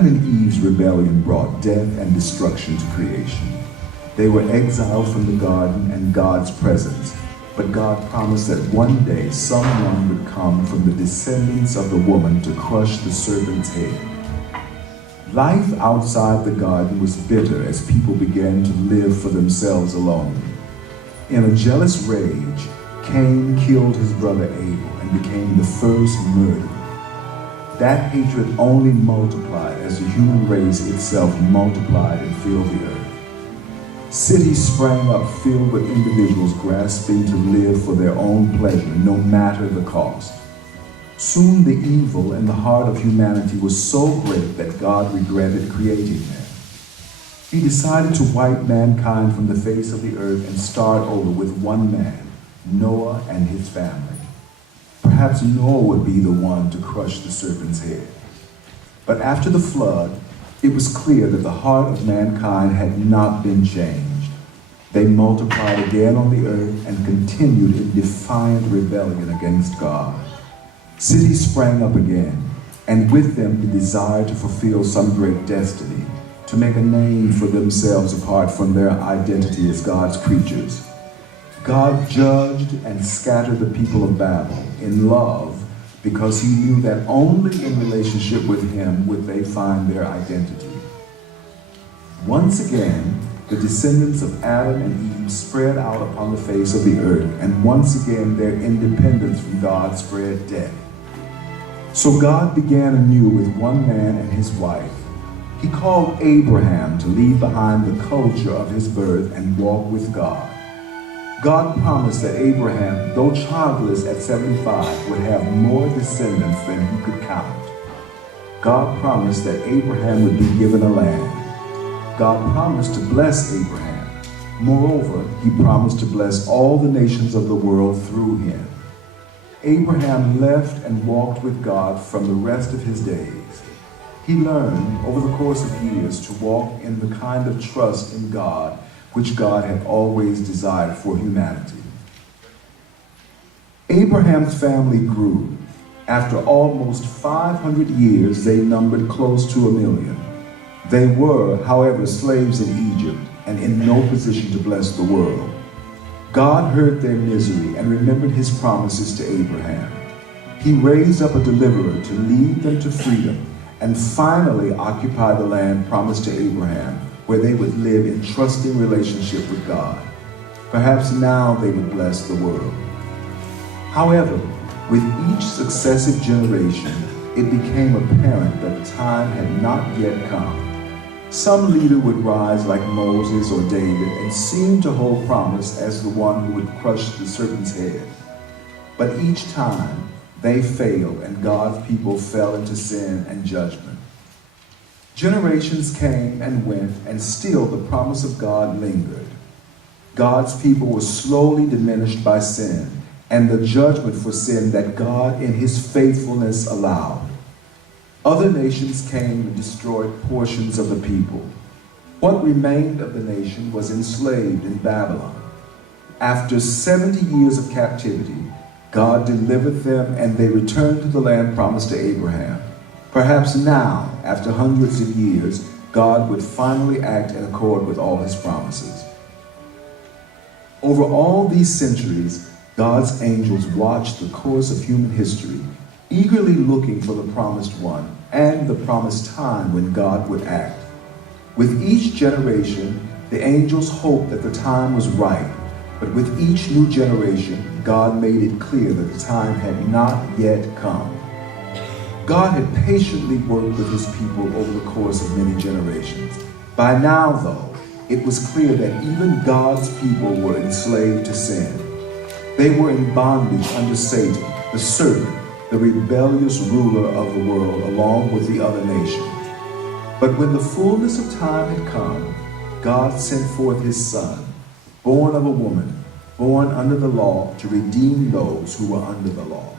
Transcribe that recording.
Adam and Eve's rebellion brought death and destruction to creation. They were exiled from the garden and God's presence, but God promised that one day someone would come from the descendants of the woman to crush the serpent's head. Life outside the garden was bitter as people began to live for themselves alone. In a jealous rage, Cain killed his brother Abel and became the first murderer. That hatred only multiplied as the human race itself multiplied and filled the earth. Cities sprang up filled with individuals grasping to live for their own pleasure, no matter the cost. Soon the evil in the heart of humanity was so great that God regretted creating them. He decided to wipe mankind from the face of the earth and start over with one man, Noah and his family. Perhaps Noah would be the one to crush the serpent's head. But after the flood, it was clear that the heart of mankind had not been changed. They multiplied again on the earth and continued in defiant rebellion against God. Cities sprang up again, and with them the desire to fulfill some great destiny, to make a name for themselves apart from their identity as God's creatures. God judged and scattered the people of Babel in love because he knew that only in relationship with him would they find their identity. Once again, the descendants of Adam and Eve spread out upon the face of the earth, and once again their independence from God spread death. So God began anew with one man and his wife. He called Abraham to leave behind the culture of his birth and walk with God. God promised that Abraham, though childless at 75, would have more descendants than he could count. God promised that Abraham would be given a land. God promised to bless Abraham. Moreover, he promised to bless all the nations of the world through him. Abraham left and walked with God from the rest of his days. He learned over the course of years to walk in the kind of trust in God which God had always desired for humanity. Abraham's family grew. After almost 500 years, they numbered close to 1 million. They were, however, slaves in Egypt and in no position to bless the world. God heard their misery and remembered his promises to Abraham. He raised up a deliverer to lead them to freedom and finally occupy the land promised to Abraham, where they would live in trusting relationship with God. Perhaps now they would bless the world. However, with each successive generation, it became apparent that the time had not yet come. Some leader would rise like Moses or David and seem to hold promise as the one who would crush the serpent's head. But each time, they failed and God's people fell into sin and judgment. Generations came and went, and still the promise of God lingered. God's people were slowly diminished by sin and the judgment for sin that God in his faithfulness allowed. Other nations came and destroyed portions of the people. What remained of the nation was enslaved in Babylon. After 70 years of captivity, God delivered them and they returned to the land promised to Abraham. Perhaps now, after hundreds of years, God would finally act in accord with all his promises. Over all these centuries, God's angels watched the course of human history, eagerly looking for the promised one and the promised time when God would act. With each generation, the angels hoped that the time was right, but with each new generation, God made it clear that the time had not yet come. God had patiently worked with his people over the course of many generations. By now, though, it was clear that even God's people were enslaved to sin. They were in bondage under Satan, the serpent, the rebellious ruler of the world, along with the other nations. But when the fullness of time had come, God sent forth his Son, born of a woman, born under the law, to redeem those who were under the law.